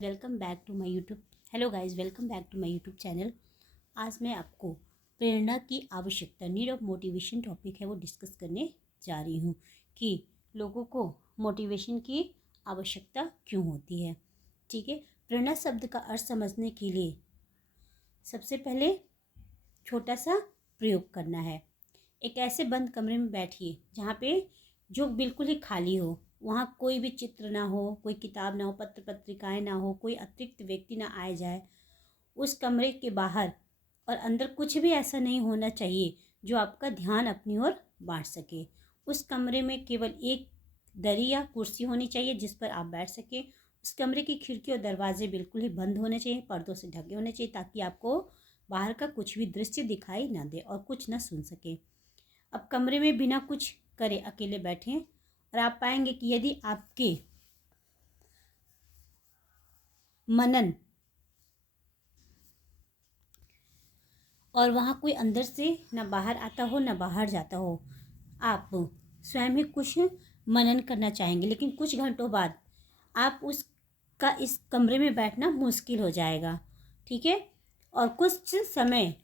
Welcome back to my YouTube. Hello guys, welcome back to my YouTube channel. आज मैं आपको प्रेरणा की आवश्यकता, नीड ऑफ मोटिवेशन टॉपिक है वो डिस्कस करने जा रही हूँ कि लोगों को मोटिवेशन की आवश्यकता क्यों होती है। ठीक है, प्रेरणा शब्द का अर्थ समझने के लिए सबसे पहले छोटा सा प्रयोग करना है। एक ऐसे बंद कमरे में बैठिए जहाँ पे जो बिल्कुल ही खाली हो, वहाँ कोई भी चित्र ना हो, कोई किताब ना हो, पत्र पत्रिकाएं ना हो, कोई अतिरिक्त व्यक्ति ना आए जाए। उस कमरे के बाहर और अंदर कुछ भी ऐसा नहीं होना चाहिए जो आपका ध्यान अपनी ओर बांट सके। उस कमरे में केवल एक दरी या कुर्सी होनी चाहिए जिस पर आप बैठ सके। उस कमरे की खिड़की और दरवाजे बिल्कुल ही बंद होने चाहिए, पर्दों से ढके होने चाहिए ताकि आपको बाहर का कुछ भी दृश्य दिखाई ना दे और कुछ ना सुन सके। अब कमरे में बिना कुछ करे अकेले बैठें और आप पाएंगे कि यदि आपके मनन और वहाँ कोई अंदर से ना बाहर आता हो ना बाहर जाता हो, आप स्वयं ही कुछ मनन करना चाहेंगे, लेकिन कुछ घंटों बाद आप उसका इस कमरे में बैठना मुश्किल हो जाएगा। ठीक है, और कुछ समय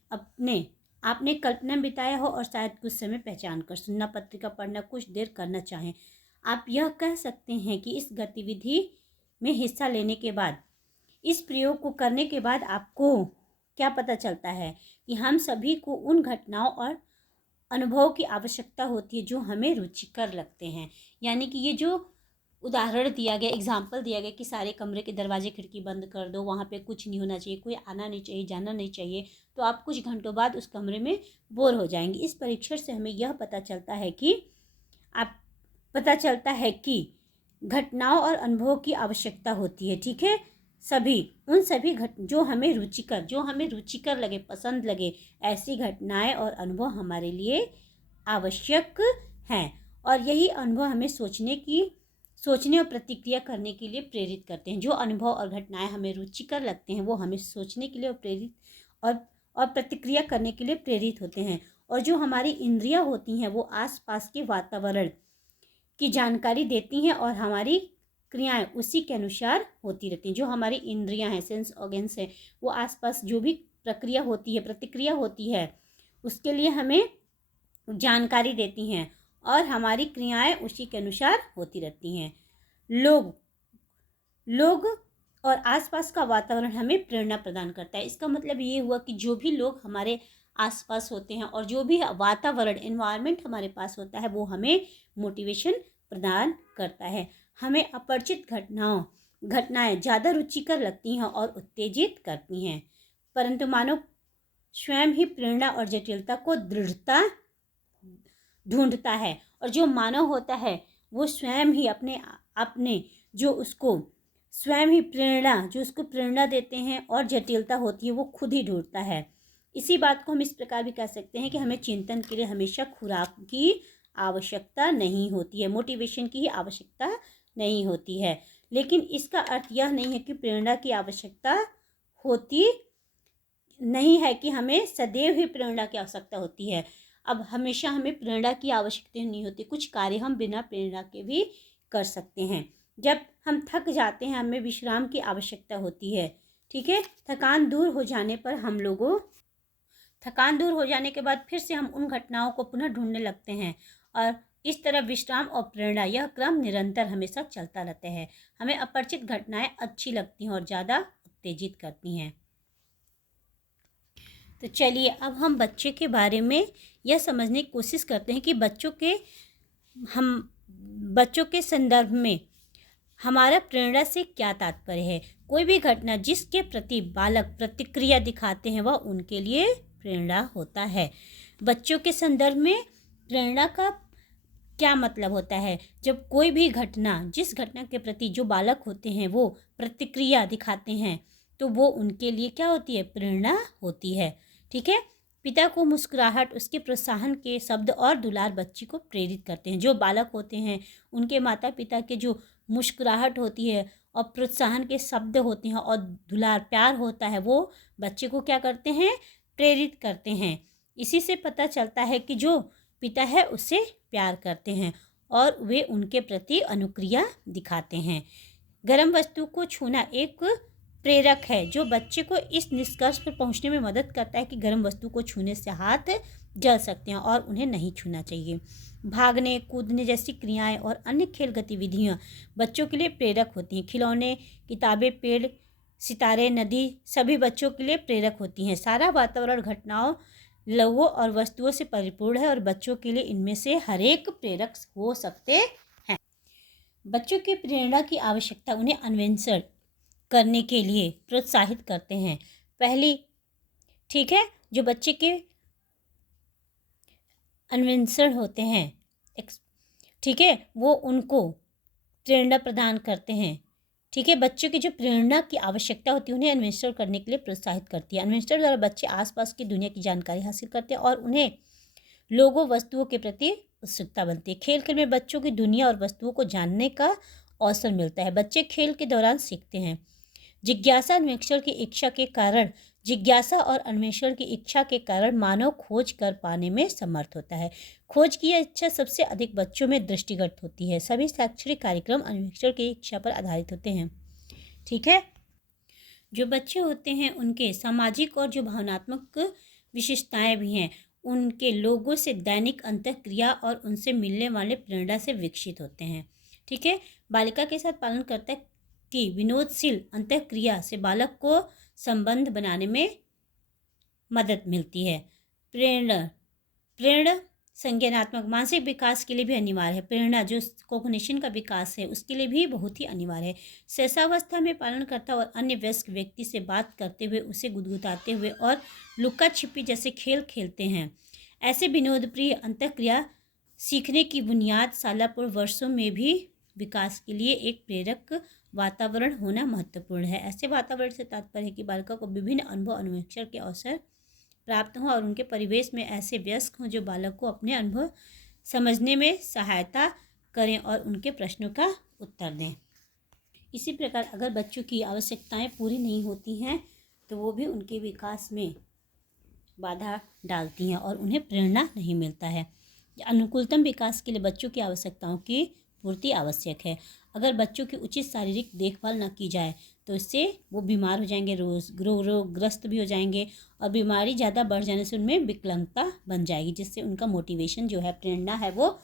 आपने कल्पना बिताया हो और शायद कुछ समय पहचान कर सुनना, पत्रिका पढ़ना, कुछ देर करना चाहें। आप यह कह सकते हैं कि इस गतिविधि में हिस्सा लेने के बाद, इस प्रयोग को करने के बाद आपको क्या पता चलता है कि हम सभी को उन घटनाओं और अनुभव की आवश्यकता होती है जो हमें रुचिकर लगते हैं। यानी कि ये जो उदाहरण दिया गया, एग्जाम्पल दिया गया कि सारे कमरे के दरवाजे खिड़की बंद कर दो, वहाँ पे कुछ नहीं होना चाहिए, कोई आना नहीं चाहिए, जाना नहीं चाहिए, तो आप कुछ घंटों बाद उस कमरे में बोर हो जाएंगे। इस परीक्षण से हमें यह पता चलता है कि घटनाओं और अनुभवों की आवश्यकता होती है। ठीक है, उन सभी जो हमें रुचिकर लगे, पसंद लगे, ऐसी घटनाएं और अनुभव हमारे लिए आवश्यक हैं। और यही अनुभव हमें सोचने और प्रतिक्रिया करने के लिए प्रेरित करते हैं। जो अनुभव और घटनाएं हमें रुचिकर लगते हैं वो हमें सोचने के लिए और प्रतिक्रिया करने के लिए प्रेरित होते हैं। और जो हमारी इंद्रियां होती हैं वो आसपास के वातावरण की जानकारी देती हैं और हमारी क्रियाएं उसी के अनुसार होती रहती हैं। जो हमारी इंद्रियां हैं, सेंस ऑर्गन्स हैं, वो आसपास जो भी प्रक्रिया होती है, प्रतिक्रिया होती है, उसके लिए हमें जानकारी देती हैं और हमारी क्रियाएं उसी के अनुसार होती रहती हैं। लोग और आसपास का वातावरण हमें प्रेरणा प्रदान करता है। इसका मतलब ये हुआ कि जो भी लोग हमारे आसपास होते हैं और जो भी वातावरण, एनवायरनमेंट हमारे पास होता है वो हमें मोटिवेशन प्रदान करता है। हमें अपरिचित घटनाएं ज़्यादा रुचिकर लगती हैं और उत्तेजित करती हैं, परंतु मानव स्वयं ही प्रेरणा और जटिलता को दृढ़ता ढूंढता है। और जो मानव होता है वो स्वयं ही अपने जो उसको प्रेरणा देते हैं और जटिलता होती है वो खुद ही ढूंढता है। इसी बात को हम इस प्रकार भी कह सकते हैं कि हमें चिंतन के लिए हमेशा खुराक की आवश्यकता नहीं होती है, मोटिवेशन की ही आवश्यकता नहीं होती है। लेकिन इसका अर्थ यह नहीं है कि प्रेरणा की आवश्यकता होती नहीं है, कि हमें सदैव ही प्रेरणा की आवश्यकता होती है। अब हमेशा हमें प्रेरणा की आवश्यकता नहीं होती, कुछ कार्य हम बिना प्रेरणा के भी कर सकते हैं। जब हम थक जाते हैं हमें विश्राम की आवश्यकता होती है। ठीक है, थकान दूर हो जाने के बाद फिर से हम उन घटनाओं को पुनः ढूंढने लगते हैं और इस तरह विश्राम और प्रेरणा, यह क्रम निरंतर हमेशा चलता रहता है। हमें अपरिचित घटनाएं अच्छी लगती हैं और ज़्यादा उत्तेजित करती हैं। तो चलिए अब हम बच्चे के बारे में यह समझने की कोशिश करते हैं कि बच्चों के संदर्भ में हमारा प्रेरणा से क्या तात्पर्य है। कोई भी घटना जिसके प्रति बालक प्रतिक्रिया दिखाते हैं वह उनके लिए प्रेरणा होता है। बच्चों के संदर्भ में प्रेरणा का क्या मतलब होता है? जब कोई भी घटना, जिस घटना के प्रति जो बालक होते हैं वो प्रतिक्रिया दिखाते हैं तो वो उनके लिए क्या होती है? प्रेरणा होती है। ठीक है, पिता को मुस्कुराहट, उसके प्रोत्साहन के शब्द और दुलार बच्ची को प्रेरित करते हैं। जो बालक होते हैं उनके माता पिता के जो मुस्कुराहट होती है और प्रोत्साहन के शब्द होते हैं और दुलार प्यार होता है वो बच्चे को क्या करते हैं? प्रेरित करते हैं। इसी से पता चलता है कि जो पिता है उससे प्यार करते हैं और वे उनके प्रति अनुक्रिया दिखाते हैं। गर्म वस्तु को छूना एक प्रेरक है जो बच्चे को इस निष्कर्ष पर पहुंचने में मदद करता है कि गर्म वस्तु को छूने से हाथ जल सकते हैं और उन्हें नहीं छूना चाहिए। भागने कूदने जैसी क्रियाएं और अन्य खेल गतिविधियां बच्चों के लिए प्रेरक होती हैं। खिलौने, किताबें, पेड़, सितारे, नदी सभी बच्चों के लिए प्रेरक होती हैं। सारा वातावरण घटनाओं, लोगों और वस्तुओं से परिपूर्ण है और बच्चों के लिए इनमें से हर एक प्रेरक हो सकते हैं। बच्चों की प्रेरणा की आवश्यकता उन्हें अन्वेषण करने के लिए प्रोत्साहित करते हैं। पहली, ठीक है, जो बच्चे के अन्वेषण होते हैं, ठीक है, वो उनको प्रेरणा प्रदान करते हैं। ठीक है, बच्चों की जो प्रेरणा की आवश्यकता होती है उन्हें अन्वेषण करने के लिए प्रोत्साहित करती है। अन्वेषण द्वारा बच्चे आसपास की दुनिया की जानकारी हासिल करते हैं और उन्हें लोगों वस्तुओं के प्रति उत्सुकता बनती है। खेल खेल में बच्चों की दुनिया और वस्तुओं को जानने का अवसर मिलता है। बच्चे खेल के दौरान सीखते हैं। जिज्ञासा और अन्वेषण की इच्छा के कारण मानव खोज कर पाने में समर्थ होता है। खोज की यह इच्छा सबसे अधिक बच्चों में दृष्टिगत होती है। सभी शैक्षणिक कार्यक्रम अन्वेषण की इच्छा पर आधारित होते हैं। ठीक है, जो बच्चे होते हैं उनके सामाजिक और जो भावनात्मक विशेषताएं भी हैं, उनके लोगों से दैनिक अंतःक्रिया और उनसे मिलने वाले प्रेरणा से विकसित होते हैं। ठीक है, बालिका के साथ पालन करता है कि विनोदशील अंतःक्रिया से बालक को संबंध बनाने में मदद मिलती है। प्रेरणा संज्ञानात्मक मानसिक विकास के लिए भी अनिवार्य है। प्रेरणा जो कॉग्निशन का विकास है उसके लिए भी बहुत ही अनिवार्य है। शैशवावस्था में पालनकर्ता और अन्य वयस्क व्यक्ति से बात करते हुए, उसे गुदगुदाते हुए और लुका छिपी जैसे खेल खेलते हैं। ऐसे विनोदप्रिय अंतःक्रिया सीखने की बुनियाद शालापूर्व वर्षों में भी विकास के लिए एक प्रेरक वातावरण होना महत्वपूर्ण है। ऐसे वातावरण से तात्पर्य है कि बालिका को विभिन्न अनुभव अन्वेषण के अवसर प्राप्त हों और उनके परिवेश में ऐसे वयस्क हों जो बालक को अपने अनुभव समझने में सहायता करें और उनके प्रश्नों का उत्तर दें। इसी प्रकार अगर बच्चों की आवश्यकताएं पूरी नहीं होती हैं तो वो भी उनके विकास में बाधा डालती हैं और उन्हें प्रेरणा नहीं मिलता है। अनुकूलतम विकास के लिए बच्चों की आवश्यकताओं की पूर्ति आवश्यक है। अगर बच्चों की उचित शारीरिक देखभाल न की जाए तो इससे वो बीमार हो जाएंगे, रोगग्रस्त भी हो जाएंगे और बीमारी ज़्यादा बढ़ जाने से उनमें विकलांगता बन जाएगी, जिससे उनका मोटिवेशन जो है, प्रेरणा है, वो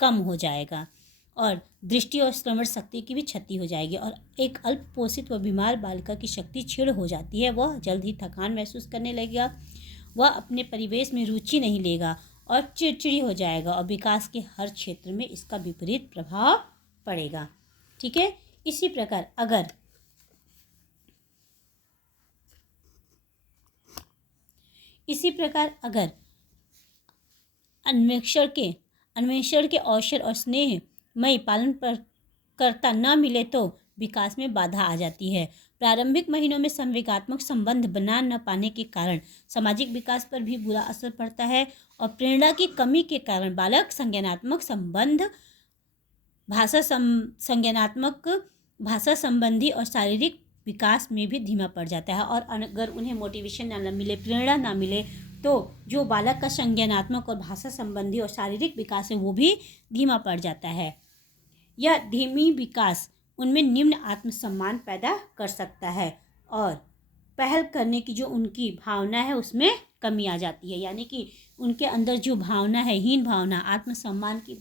कम हो जाएगा और दृष्टि और श्रवण शक्ति की भी क्षति हो जाएगी और एक अल्प पोषित व बीमार बालिका की शक्ति क्षीण हो जाती है। वह जल्द ही थकान महसूस करने लगेगा, वह अपने परिवेश में रुचि नहीं लेगा और चिड़चिड़ी हो जाएगा और विकास के हर क्षेत्र में इसका विपरीत प्रभाव पड़ेगा। ठीक है, इसी प्रकार अगर अन्वेषण के अवसर और स्नेहमयी पालन करता न मिले तो विकास में बाधा आ जाती है। प्रारंभिक महीनों में संवेगात्मक संबंध बना न पाने के कारण सामाजिक विकास पर भी बुरा असर पड़ता है और प्रेरणा की कमी के कारण बालक भाषा संबंधी और शारीरिक विकास में भी धीमा पड़ जाता है। और अगर उन्हें मोटिवेशन न मिले, प्रेरणा न मिले तो जो बालक का संज्ञानात्मक और भाषा संबंधी और शारीरिक विकास है वो भी धीमा पड़ जाता है। यह धीमी विकास उनमें निम्न आत्मसम्मान पैदा कर सकता है और पहल करने की जो उनकी भावना है उसमें कमी आ जाती है। यानी कि उनके अंदर जो भावना है, हीन भावना, आत्मसम्मान की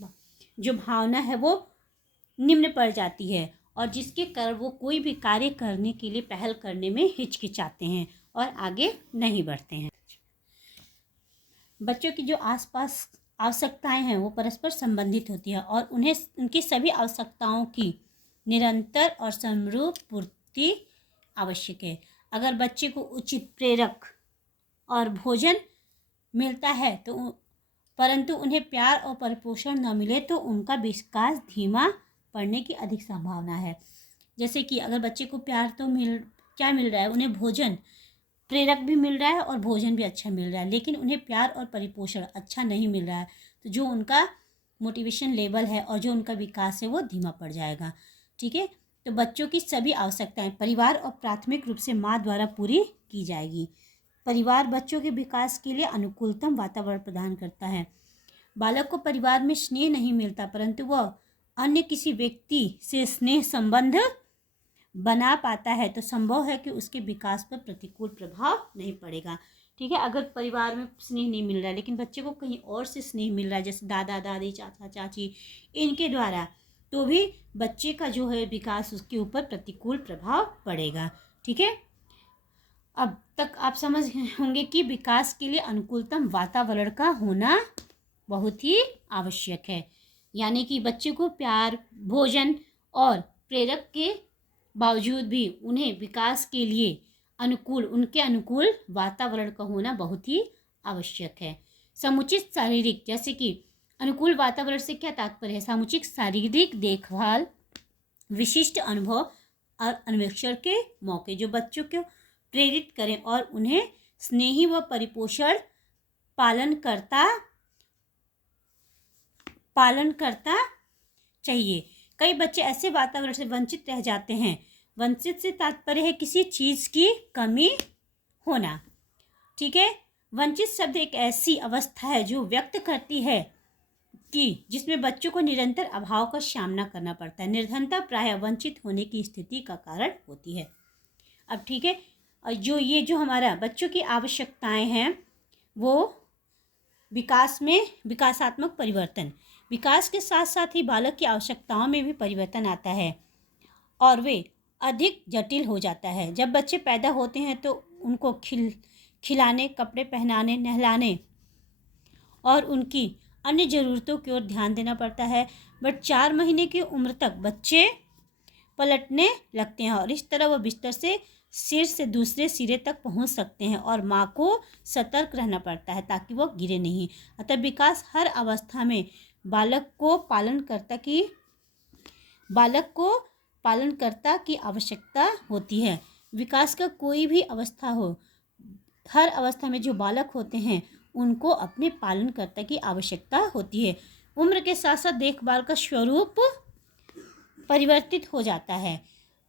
जो भावना है वो निम्न पड़ जाती है और जिसके कारण वो कोई भी कार्य करने के लिए पहल करने में हिचकिचाते हैं और आगे नहीं बढ़ते हैं। बच्चों की जो आसपास आवश्यकताएं हैं वो परस्पर संबंधित होती है और उन्हें उनकी सभी आवश्यकताओं की निरंतर और समरूप पूर्ति आवश्यक है। अगर बच्चे को उचित प्रेरक और भोजन मिलता है तो परंतु उन्हें प्यार और परिपोषण न मिले तो उनका विकास धीमा पड़ने की अधिक संभावना है। जैसे कि अगर बच्चे को प्यार तो मिल रहा है, उन्हें भोजन प्रेरक भी मिल रहा है और भोजन भी अच्छा मिल रहा है, लेकिन उन्हें प्यार और परिपोषण अच्छा नहीं मिल रहा है तो जो उनका मोटिवेशन लेवल है और जो उनका विकास है वो धीमा पड़ जाएगा। ठीक है, तो बच्चों की सभी आवश्यकताएं परिवार और प्राथमिक रूप से माँ द्वारा पूरी की जाएगी। परिवार बच्चों के विकास के लिए अनुकूलतम वातावरण प्रदान करता है। बालक को परिवार में स्नेह नहीं मिलता परंतु वह अन्य किसी व्यक्ति से स्नेह संबंध बना पाता है तो संभव है कि उसके विकास पर प्रतिकूल प्रभाव नहीं पड़ेगा। ठीक है, अगर परिवार में स्नेह नहीं मिल रहा है लेकिन बच्चे को कहीं और से स्नेह मिल रहा है, जैसे दादा दादी चाचा चाची इनके द्वारा, तो भी बच्चे का जो है विकास उसके ऊपर प्रतिकूल प्रभाव पड़ेगा। ठीक है, अब तक आप समझ होंगे कि विकास के लिए अनुकूलतम वातावरण का होना बहुत ही आवश्यक है। यानी कि बच्चे को प्यार, भोजन और प्रेरक के बावजूद भी उन्हें विकास के लिए उनके अनुकूल वातावरण का होना बहुत ही आवश्यक है। समुचित शारीरिक, जैसे कि अनुकूल वातावरण से क्या तात्पर्य है? समुचित शारीरिक देखभाल, विशिष्ट अनुभव और अन्वेषण के मौके जो बच्चों को प्रेरित करें और उन्हें स्नेही व परिपोषण पालन करता चाहिए। कई बच्चे ऐसे वातावरण से वंचित रह जाते हैं। वंचित से तात्पर्य है किसी चीज़ की कमी होना। ठीक है, वंचित शब्द एक ऐसी अवस्था है जो व्यक्त करती है कि जिसमें बच्चों को निरंतर अभाव का सामना करना पड़ता है। निर्धनता प्रायः वंचित होने की स्थिति का कारण होती है। अब ठीक है, जो हमारा बच्चों की आवश्यकताएं हैं वो विकासात्मक परिवर्तन, विकास के साथ साथ ही बालक की आवश्यकताओं में भी परिवर्तन आता है और वे अधिक जटिल हो जाता है। जब बच्चे पैदा होते हैं तो उनको खिलाने, कपड़े पहनाने, नहलाने और उनकी अन्य ज़रूरतों की ओर ध्यान देना पड़ता है। बट 4 महीने की उम्र तक बच्चे पलटने लगते हैं और इस तरह वह बिस्तर से सिर से दूसरे सिरे तक पहुंच सकते हैं और माँ को सतर्क रहना पड़ता है ताकि वह गिरे नहीं। अतः विकास हर अवस्था में बालक को पालनकर्ता की आवश्यकता होती है। विकास का कोई भी अवस्था हो, हर अवस्था में जो बालक होते हैं उनको अपने पालनकर्ता की आवश्यकता होती है। उम्र के साथ साथ देखभाल का स्वरूप परिवर्तित हो जाता है।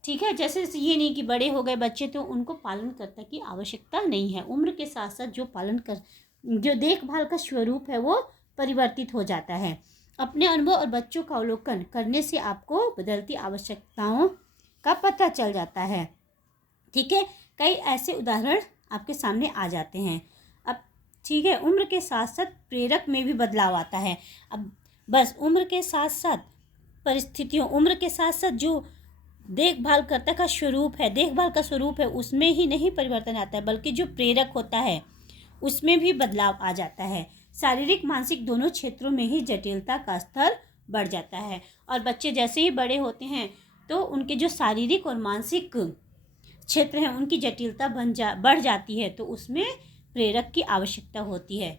ठीक है, जैसे ये नहीं कि बड़े हो गए बच्चे तो उनको पालनकर्ता की आवश्यकता नहीं है। उम्र के साथ साथ जो देखभाल का स्वरूप है वो परिवर्तित हो जाता है। अपने अनुभव और बच्चों का अवलोकन करने से आपको बदलती आवश्यकताओं का पता चल जाता है। ठीक है, कई ऐसे उदाहरण आपके सामने आ जाते हैं। अब ठीक है, उम्र के साथ साथ प्रेरक में भी बदलाव आता है। अब बस उम्र के साथ साथ जो देखभाल का स्वरूप है उसमें ही नहीं परिवर्तन आता है, बल्कि जो प्रेरक होता है उसमें भी बदलाव आ जाता है। शारीरिक मानसिक दोनों क्षेत्रों में ही जटिलता का स्तर बढ़ जाता है और बच्चे जैसे ही बड़े होते हैं तो उनके जो शारीरिक और मानसिक क्षेत्र हैं उनकी जटिलता बढ़ जाती है, तो उसमें प्रेरक की आवश्यकता होती है।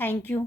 Thank you.